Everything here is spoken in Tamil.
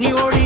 நீ ஓடி